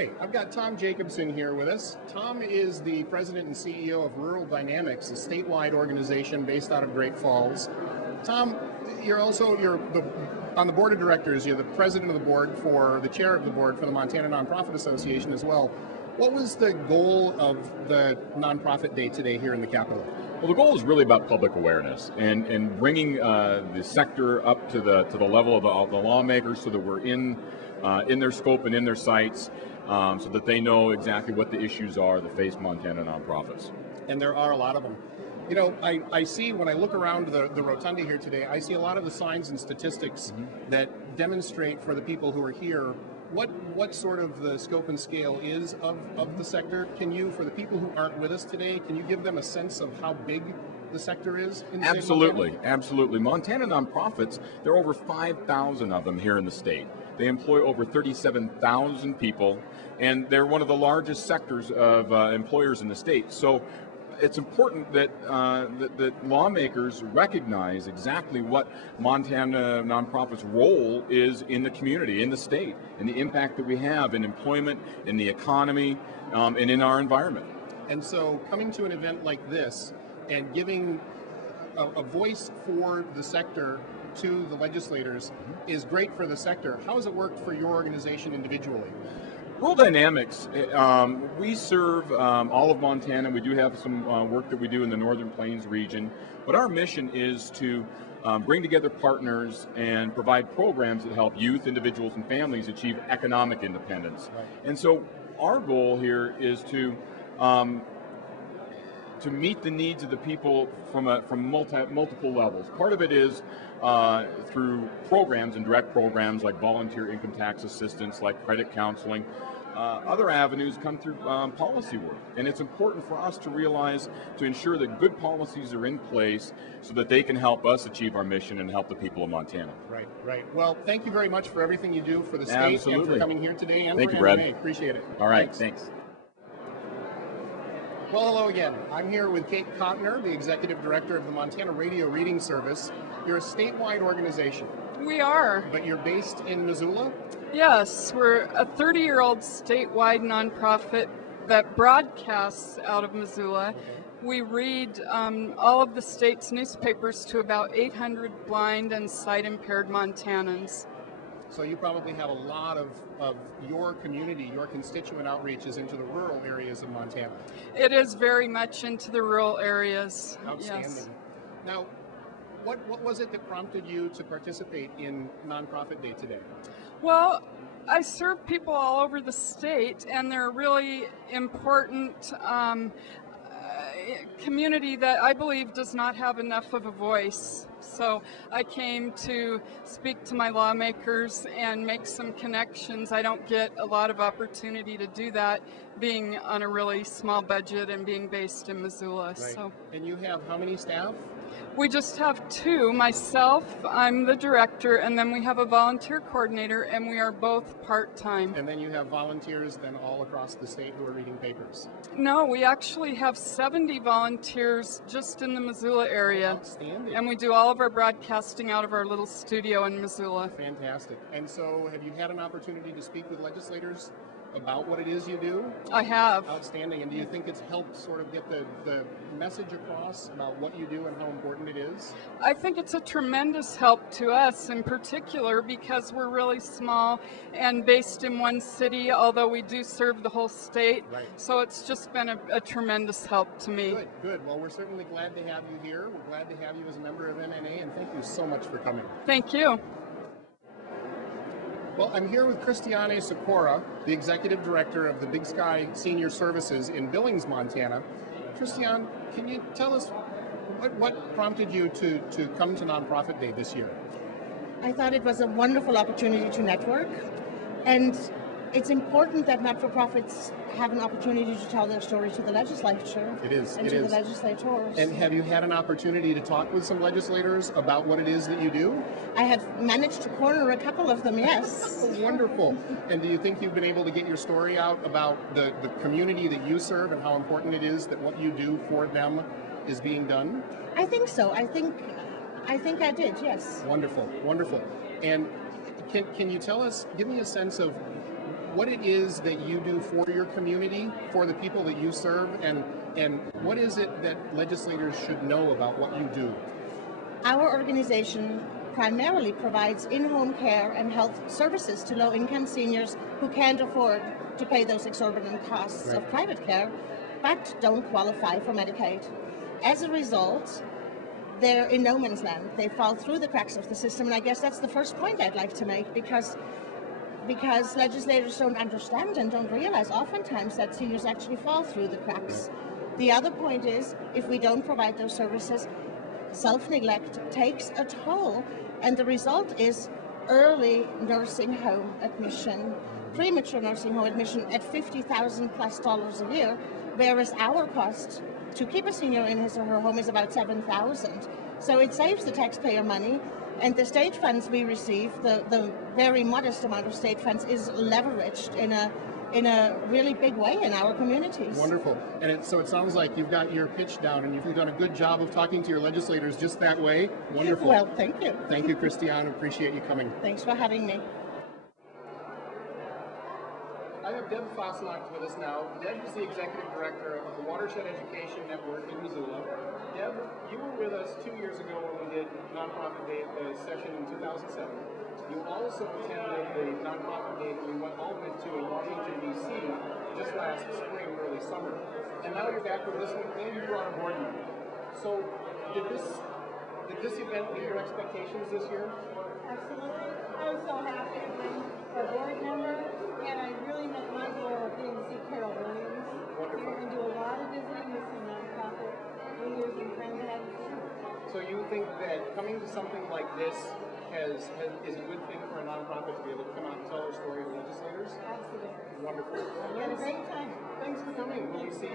Hi, I've got Tom Jacobson here with us. Tom is the president and CEO of Rural Dynamics, a statewide organization based out of Great Falls. Tom, on the board of directors. You're the president of the board the chair of the board for the Montana Nonprofit Association as well. What was the goal of the Nonprofit Day today here in the Capitol? Well, the goal is really about public awareness and bringing the sector up to the level of the lawmakers, so that we're in their scope and in their sights, so that they know exactly what the issues are that face Montana nonprofits. And there are a lot of them. You know, I see when I look around the rotunda here today, I see a lot of the signs and statistics that demonstrate for the people who are here what sort of the scope and scale is of the sector. Can you, for the people who aren't with us today, can you give them a sense of how big the sector is in the state of Montana? Absolutely. Montana nonprofits, there are over 5,000 of them here in the state. They employ over 37,000 people, and they're one of the largest sectors of employers in the state. So it's important that that lawmakers recognize exactly what Montana nonprofits' role is in the community, in the state, and the impact that we have in employment, in the economy, and in our environment. And so coming to an event like this and giving a voice for the sector to the legislators is great for the sector. How has it worked for your organization individually? Rural Dynamics, we serve all of Montana. We do have some work that we do in the Northern Plains region, but our mission is to bring together partners and provide programs that help youth, individuals, and families achieve economic independence. Right. And so our goal here is to meet the needs of the people from multiple levels. Part of it is through programs and direct programs like volunteer income tax assistance, like credit counseling. Other avenues come through policy work, and it's important for us to ensure that good policies are in place so that they can help us achieve our mission and help the people of Montana. Right. Well, thank you very much for everything you do for the state. Absolutely. And for coming here today and Thank for you, Brad. MMA. Appreciate it. All right, thanks. Well, hello again. I'm here with Kate Kottner, the Executive Director of the Montana Radio Reading Service. You're a statewide organization. We are. But you're based in Missoula? Yes, we're a 30-year-old statewide nonprofit that broadcasts out of Missoula. We read all of the state's newspapers to about 800 blind and sight-impaired Montanans. So you probably have a lot of your community, your constituent outreaches into the rural areas of Montana. It is very much into the rural areas. Outstanding. Yes. Now, what was it that prompted you to participate in Nonprofit Day today? Well, I serve people all over the state, and they're a really important community that I believe does not have enough of a voice. So I came to speak to my lawmakers and make some connections. I don't get a lot of opportunity to do that, being on a really small budget and being based in Missoula. Right. So. And you have how many staff? We just have two. Myself, I'm the director, and then we have a volunteer coordinator, and we are both part-time. And then you have volunteers then all across the state who are reading papers? No, we actually have 70 volunteers just in the Missoula area. Outstanding. And we do all of our broadcasting out of our little studio in Missoula. Fantastic. And so have you had an opportunity to speak with legislators about what it is you do? I have. Outstanding. And do you think it's helped sort of get the message across about what you do and how important it is? I think it's a tremendous help to us in particular because we're really small and based in one city, although we do serve the whole state. Right. So it's just been a tremendous help to me. Good. Well, we're certainly glad to have you here. We're glad to have you as a member of MNA, and thank you so much for coming. Thank you. Well, I'm here with Christiane Sikora, the Executive Director of the Big Sky Senior Services in Billings, Montana. Christiane, can you tell us what prompted you to come to Nonprofit Day this year? I thought it was a wonderful opportunity to network, and it's important that not-for-profits have an opportunity to tell their story to the legislature. It is. And to the legislators. And have you had an opportunity to talk with some legislators about what it is that you do? I have managed to corner a couple of them, yes. Wonderful. And do you think you've been able to get your story out about the community that you serve and how important it is that what you do for them is being done? I think so. I think I did, yes. Wonderful. And can you tell us, give me a sense of what it is that you do for your community, for the people that you serve, and what is it that legislators should know about what you do? Our organization primarily provides in-home care and health services to low-income seniors who can't afford to pay those exorbitant costs of private care, but don't qualify for Medicaid. As a result, they're in no man's land. They fall through the cracks of the system, and I guess that's the first point I'd like to make, because legislators don't understand and don't realize oftentimes that seniors actually fall through the cracks. The other point is, if we don't provide those services, self-neglect takes a toll, and the result is early nursing home admission, premature nursing home admission at $50,000+ a year, whereas our cost to keep a senior in his or her home is about $7,000. So it saves the taxpayer money, and the state funds we receive, the very modest amount of state funds, is leveraged in a really big way in our communities. Wonderful. And so it sounds like you've got your pitch down, and you've done a good job of talking to your legislators just that way. Wonderful. Well, thank you. Thank you, Christiane. Appreciate you coming. Thanks for having me. I have Deb Fasnacht with us now. Deb is the Executive Director of the Watershed Education Network in Missoula. Deb, you were with us 2 years ago when we did Nonprofit Day session in 2007. You also attended the Nonprofit Day that we all went to in Washington, D.C. just last spring, early summer. And now you're back with this one, and you brought a board member. So did this event meet your expectations this year? Absolutely. I was so happy to bring a board member, and I really met my goal of being to see Carol Williams. Wonderful. And do a lot of visiting with some nonprofit leaders and friends I haven't seen. So you think that coming to something like this is a good thing for a nonprofit to be able to come out and tell their story to legislators? Absolutely. Wonderful. We had a great time. Thanks for coming. Will we see